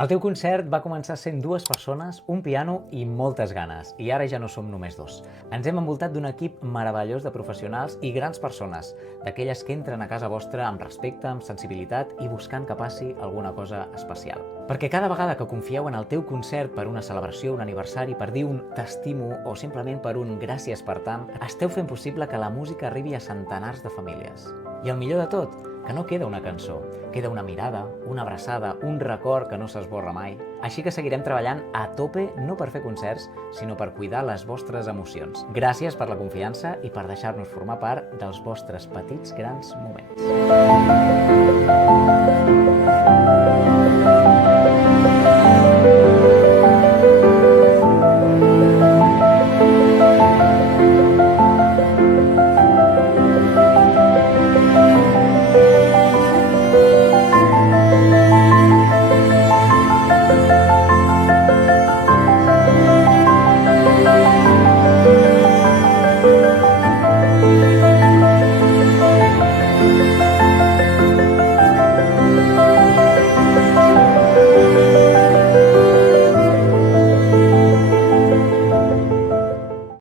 El teu concert va començar sent dues persones, un piano i moltes ganes, i ara ja no som només dos. Ens hem envoltat d'un equip meravellós de professionals i grans persones, d'aquelles que entren a casa vostra amb respecte, amb sensibilitat i buscant que passi alguna cosa especial. Perquè cada vegada que confieu en el teu concert per una celebració, un aniversari, per dir un t'estimo o simplement per un gràcies per tant, esteu fent possible que la música arribi a centenars de famílies. I el millor de tot, que no queda una cançó, queda una mirada, una abraçada, un record que no s'esborra mai. Així que seguirem treballant a tope no per fer concerts, sinó per cuidar les vostres emocions. Gràcies per la confiança i per deixar-nos formar part dels vostres petits grans moments.